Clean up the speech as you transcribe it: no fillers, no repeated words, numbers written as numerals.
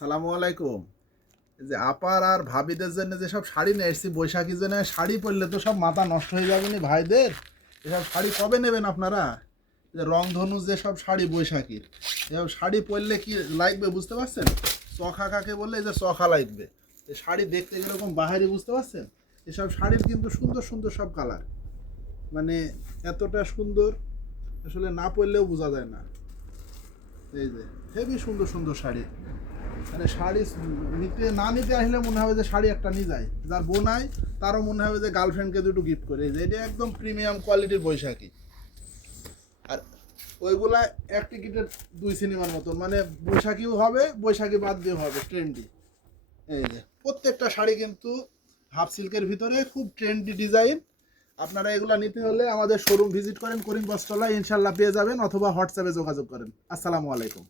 সালামু আলাইকুম। এই যে আপার আর ভাবিদের জন্য যেসব শাড়ি নিয়ে এসেছি বৈশাখীর জন্য, শাড়ি পরলে তো সব মাথা নষ্ট হয়ে যাবে নি ভাইদের। এসব শাড়ি কবে নেবেন আপনারা? যে রংধনু যেসব শাড়ি বৈশাখীর, এসব শাড়ি পরলে কি লাগবে বুঝতে পারছেন? চখা কাকে বললে, এই যে চখা লাগবে। এই শাড়ি দেখতে কিরকম বাহারি বুঝতে পারছেন? এসব শাড়ির কিন্তু সুন্দর সুন্দর সব কালার, মানে এতটা সুন্দর আসলে না পরলেও বোঝা যায় না। এই যে হেভি সুন্দর সুন্দর শাড়ি, মানে শাড়ি নিতে আসলে মনে হবে যে শাড়ি একটা নিয়ে যায়, যার বোনাই তারও মনে হবে যে গার্লফ্রেন্ডকে দুটো গিফট করে। যে এটা একদম প্রিমিয়াম কোয়ালিটির বৈশাখী। আর ওইগুলা এক টিকিটের দুই সিনেমার মতন, মানে বৈশাখীও হবে, বৈশাখী বাদ দিয়ে হবে ট্রেন্ডি। এই যে প্রত্যেকটা শাড়ি কিন্তু হাফ সিল্কের ভিতরে খুব ট্রেন্ডি ডিজাইন। আপনারা এগুলা নিতে হলে আমাদের শোরুম ভিজিট করেন, করিম বস্ত্রালয়, ইনশাল্লাহ পেয়ে যাবেন, অথবা হোয়াটসঅ্যাপে যোগাযোগ করেন। আসসালামু আলাইকুম।